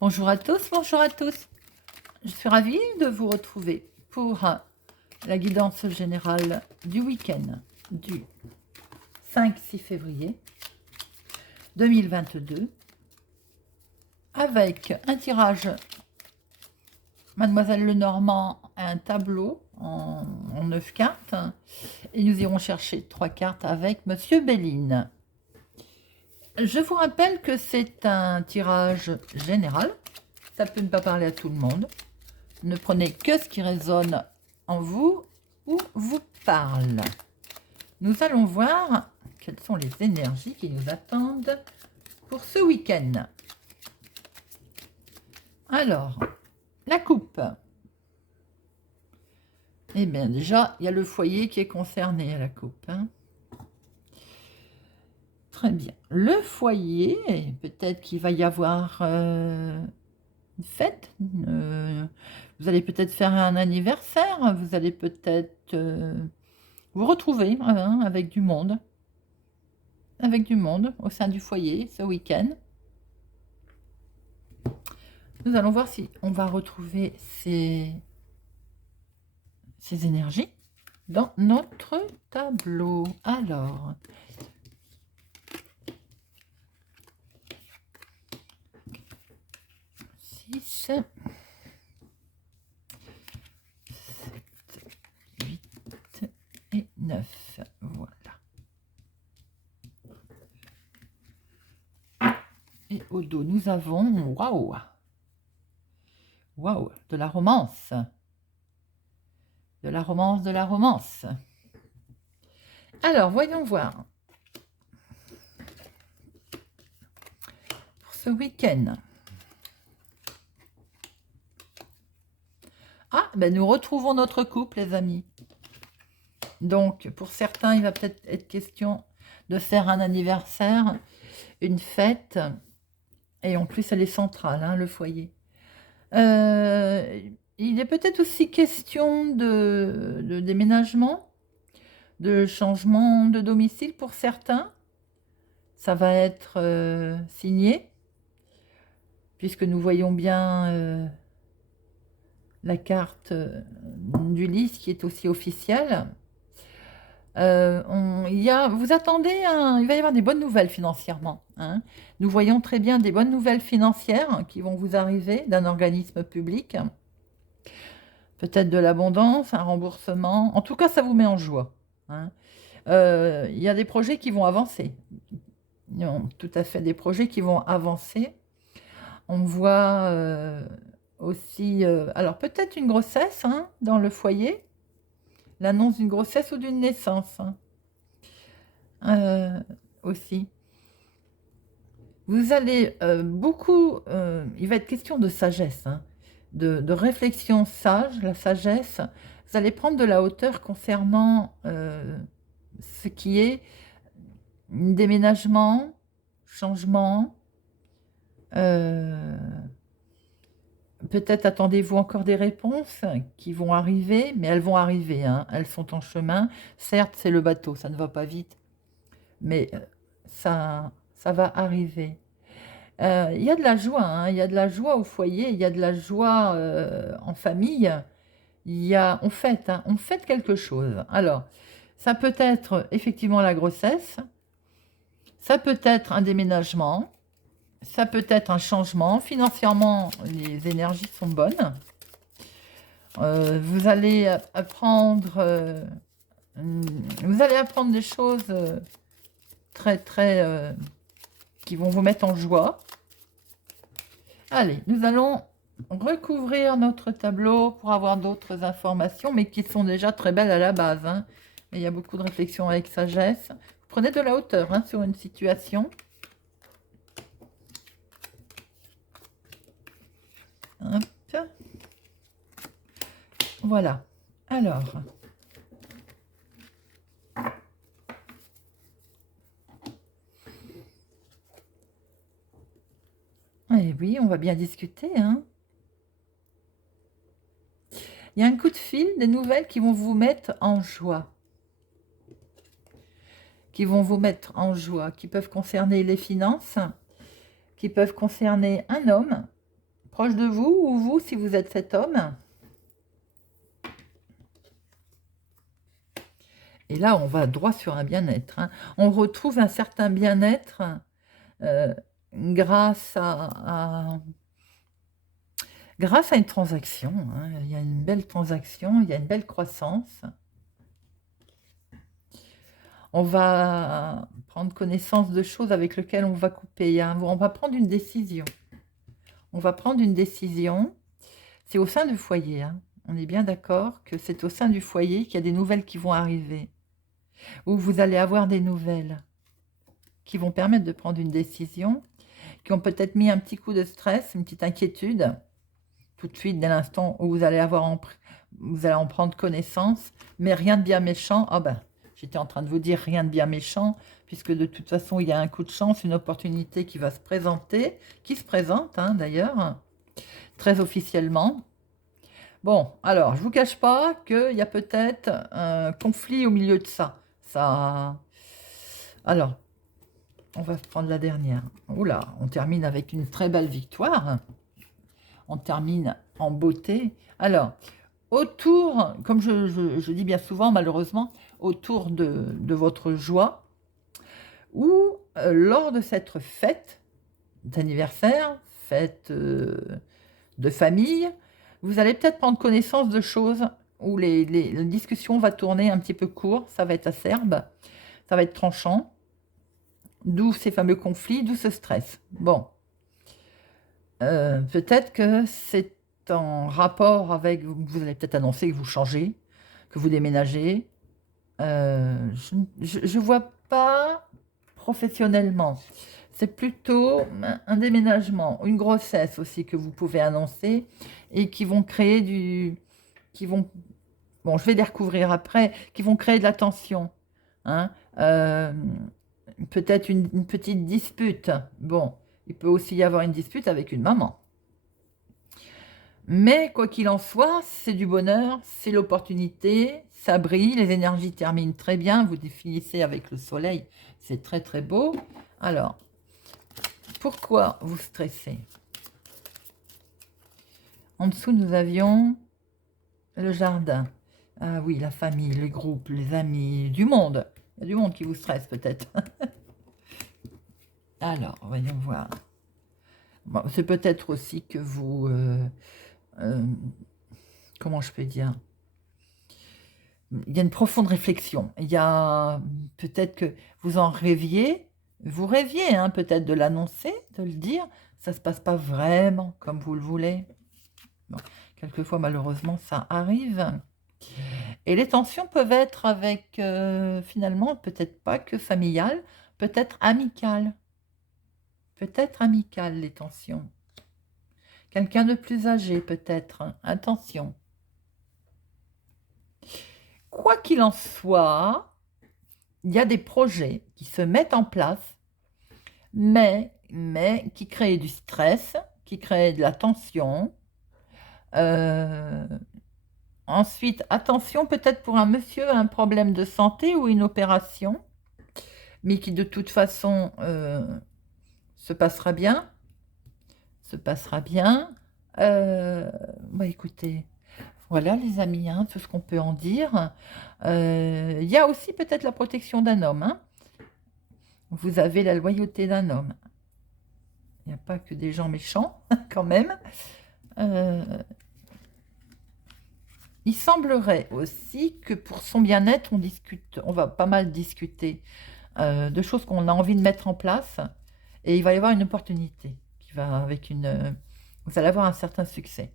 Bonjour à tous, bonjour à tous. Je suis ravie de vous retrouver pour la guidance générale du week-end du 5-6 février 2022 avec un tirage Mademoiselle Lenormand a un tableau en 9 cartes et nous irons chercher 3 cartes avec Monsieur Béline. Je vous rappelle que c'est un tirage général, ça peut ne pas parler à tout le monde. Ne prenez que ce qui résonne en vous ou vous parle. Nous allons voir quelles sont les énergies qui nous attendent pour ce week-end. Alors, la coupe. Eh bien déjà, il y a le foyer qui est concerné à la coupe. Très bien. Le foyer, peut-être qu'il va y avoir une fête. Vous allez peut-être faire un anniversaire. Vous allez peut-être vous retrouver avec du monde. Avec du monde au sein du foyer ce week-end. Nous allons voir si on va retrouver ces énergies dans notre tableau. Alors, 6, 7, 8 et 9. Voilà. Et au dos, nous avons, waouh, waouh, de la romance. De la romance, de la romance. Alors, voyons voir. Pour ce week-end. Ah, ben nous retrouvons notre couple, les amis. Donc, pour certains, il va peut-être être question de faire un anniversaire, une fête. Et en plus, elle est centrale, hein, le foyer. Il est peut-être aussi question de déménagement, de changement de domicile pour certains. Ça va être signé, puisque nous voyons bien la carte du lit qui est aussi officielle. Vous attendez, il va y avoir des bonnes nouvelles financièrement. Nous voyons très bien des bonnes nouvelles financières qui vont vous arriver d'un organisme public. Peut-être de l'abondance, un remboursement. En tout cas, ça vous met en joie. Il y a des projets qui vont avancer. Non, tout à fait, des projets qui vont avancer. On voit aussi, alors peut-être une grossesse dans le foyer, l'annonce d'une grossesse ou d'une naissance aussi. Vous allez beaucoup, il va être question de sagesse, de réflexion sage, la sagesse. Vous allez prendre de la hauteur concernant ce qui est déménagement, changement. Peut-être attendez-vous encore des réponses qui vont arriver, mais elles vont arriver, elles sont en chemin. Certes, c'est le bateau, ça ne va pas vite, mais ça va arriver. Il y a de la joie, il y a de la joie au foyer, il y a de la joie en famille. On fête quelque chose. Alors, ça peut être effectivement la grossesse, ça peut être un déménagement, ça peut être un changement. Financièrement, les énergies sont bonnes. Vous allez apprendre des choses très qui vont vous mettre en joie. Allez, nous allons recouvrir notre tableau pour avoir d'autres informations, mais qui sont déjà très belles à la base. Et il y a beaucoup de réflexion avec sagesse. Vous prenez de la hauteur sur une situation. Hop. Voilà. Alors. Eh oui, on va bien discuter. Il y a un coup de fil, des nouvelles qui vont vous mettre en joie. Qui vont vous mettre en joie, qui peuvent concerner les finances, qui peuvent concerner un homme, proche de vous, ou vous, si vous êtes cet homme. Et là, on va droit sur un bien-être, hein. On retrouve un certain bien-être grâce grâce à une transaction, hein. Il y a une belle transaction, il y a une belle croissance. On va prendre connaissance de choses avec lesquelles on va couper, hein. On va prendre une décision. On va prendre une décision. C'est au sein du foyer, hein. On est bien d'accord que c'est au sein du foyer qu'il y a des nouvelles qui vont arriver. Ou vous allez avoir des nouvelles qui vont permettre de prendre une décision, qui ont peut-être mis un petit coup de stress, une petite inquiétude, tout de suite, dès l'instant où vous allez vous allez en prendre connaissance, mais rien de bien méchant. Ah ben, j'étais en train de vous dire rien de bien méchant, puisque de toute façon, il y a un coup de chance, une opportunité qui va se présenter, qui se présente, hein, d'ailleurs, très officiellement. Bon, alors, je vous cache pas qu'il y a peut-être un conflit au milieu de ça. Alors, on va prendre la dernière. Oula, on termine avec une très belle victoire. On termine en beauté. Alors, autour, comme je dis bien souvent, malheureusement, autour de votre joie, ou lors de cette fête d'anniversaire, fête de famille, vous allez peut-être prendre connaissance de choses où la discussion va tourner un petit peu court, ça va être acerbe, ça va être tranchant, d'où ces fameux conflits, d'où ce stress. Bon, peut-être que c'est en rapport avec, vous allez peut-être annoncer que vous changez, que vous déménagez. Je ne vois pas professionnellement. C'est plutôt un déménagement, une grossesse aussi que vous pouvez annoncer et qui vont créer qui vont, bon, je vais les recouvrir après, qui vont créer de la tension, hein. Peut-être une petite dispute. Bon, il peut aussi y avoir une dispute avec une maman. Mais quoi qu'il en soit, c'est du bonheur, c'est l'opportunité, ça brille, les énergies terminent très bien, vous définissez avec le soleil, c'est très très beau. Alors, pourquoi vous stressez? En dessous, nous avions le jardin. Ah oui, la famille, les groupes, les amis, du monde. Il y a du monde qui vous stresse peut-être. Alors, voyons voir. Bon, c'est peut-être aussi que vous... comment je peux dire? Il y a une profonde réflexion. Il y a peut-être que vous en rêviez. Vous rêviez, hein, peut-être de l'annoncer, de le dire. Ça ne se passe pas vraiment comme vous le voulez. Bon, quelquefois, malheureusement, ça arrive. Et les tensions peuvent être avec, finalement, peut-être pas que familiales, peut-être amicales. Peut-être amicales, les tensions. Quelqu'un de plus âgé, peut-être, hein. Attention. Quoi qu'il en soit, il y a des projets qui se mettent en place, mais qui créent du stress, qui créent de la tension. Ensuite, attention, peut-être pour un monsieur, un problème de santé ou une opération, mais qui de toute façon se passera bien. Se passera bien. Bah écoutez, voilà les amis, hein, tout ce qu'on peut en dire. Il y a aussi peut-être la protection d'un homme, hein. Vous avez la loyauté d'un homme. Il n'y a pas que des gens méchants, quand même. Il semblerait aussi que pour son bien-être, on va pas mal discuter de choses qu'on a envie de mettre en place. Et il va y avoir une opportunité qui va avec vous allez avoir un certain succès.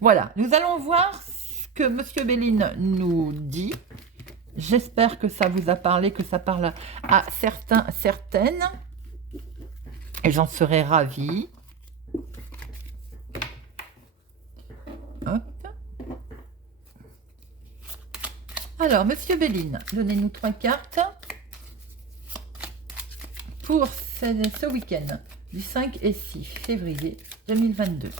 Voilà, nous allons voir ce que Monsieur Béline nous dit. J'espère que ça vous a parlé, que ça parle à certains, certaines. Et j'en serais ravie. Hop. Alors, Monsieur Béline, donnez-nous 3 cartes pour ce week-end du 5 et 6 février 2022.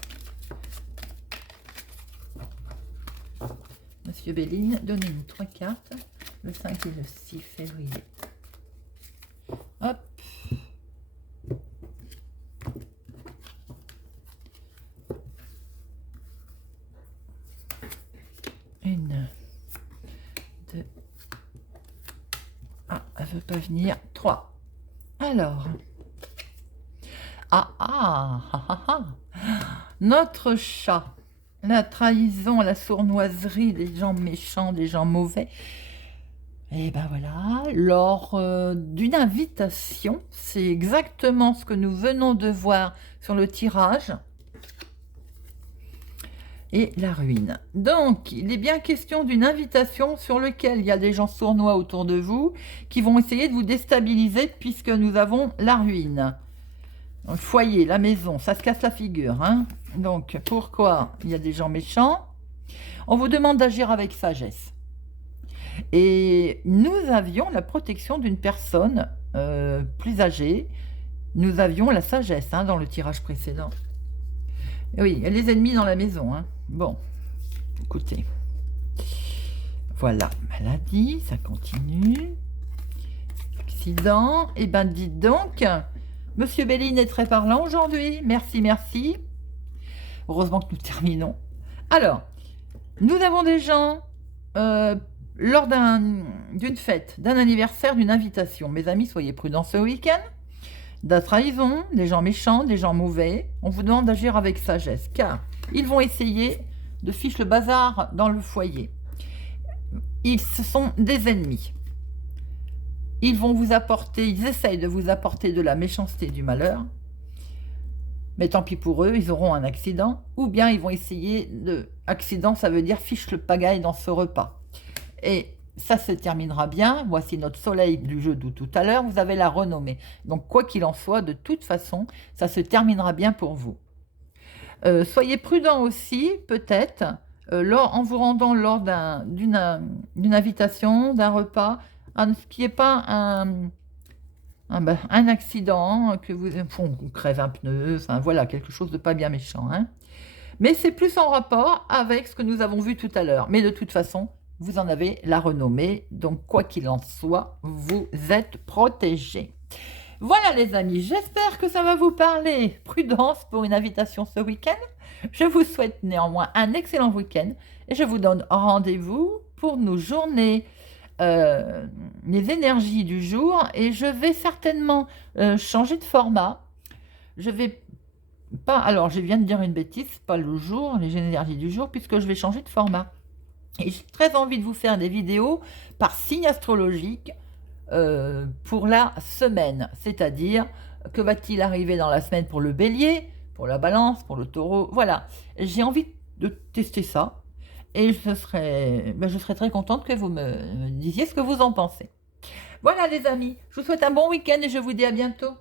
Monsieur Béline, donnez-nous 3 cartes le 5 et le 6 février. Hop. peut venir 3. Alors, notre chat, la trahison, la sournoiserie des gens méchants, des gens mauvais. Et ben voilà, lors d'une invitation, c'est exactement ce que nous venons de voir sur le tirage. Et la ruine. Donc, il est bien question d'une invitation sur laquelle il y a des gens sournois autour de vous qui vont essayer de vous déstabiliser puisque nous avons la ruine. Le foyer, la maison, ça se casse la figure. Hein. Donc, pourquoi il y a des gens méchants? On vous demande d'agir avec sagesse. Et nous avions la protection d'une personne plus âgée. Nous avions la sagesse dans le tirage précédent. Oui, il y a les ennemis dans la maison. Hein. Bon, écoutez. Voilà, maladie, ça continue. Accident. Eh ben, dites donc, Monsieur Béline est très parlant aujourd'hui. Merci, merci. Heureusement que nous terminons. Alors, nous avons des gens lors d'une fête, d'un anniversaire, d'une invitation. Mes amis, soyez prudents ce week-end. De la trahison, des gens méchants, des gens mauvais. On vous demande d'agir avec sagesse, car ils vont essayer de ficher le bazar dans le foyer. Ce sont des ennemis. Ils vont vous apporter, ils essayent de vous apporter de la méchanceté et du malheur. Mais tant pis pour eux, ils auront un accident. Ou bien ils vont essayer de... Accident, ça veut dire fiche le pagaille dans ce repas. Et ça se terminera bien. Voici notre soleil du jeu de tout à l'heure. Vous avez la renommée. Donc, quoi qu'il en soit, de toute façon, ça se terminera bien pour vous. Soyez prudents aussi, peut-être, en vous rendant lors d'une invitation, d'un repas, ce qui n'est pas un accident, que vous crève un pneu, enfin voilà, quelque chose de pas bien méchant. Hein. Mais c'est plus en rapport avec ce que nous avons vu tout à l'heure. Mais de toute façon, vous en avez la renommée, donc quoi qu'il en soit, vous êtes protégés. Voilà les amis, j'espère que ça va vous parler. Prudence pour une invitation ce week-end. Je vous souhaite néanmoins un excellent week-end et je vous donne rendez-vous pour nos journées, les énergies du jour, et je vais certainement changer de format. Je vais pas, alors je viens de dire une bêtise, pas le jour, les énergies du jour, puisque je vais changer de format. Et j'ai très envie de vous faire des vidéos par signe astrologique pour la semaine. C'est-à-dire, que va-t-il arriver dans la semaine pour le bélier, pour la balance, pour le taureau. Voilà, j'ai envie de tester ça. Et je serais très contente que vous me disiez ce que vous en pensez. Voilà les amis, je vous souhaite un bon week-end et je vous dis à bientôt.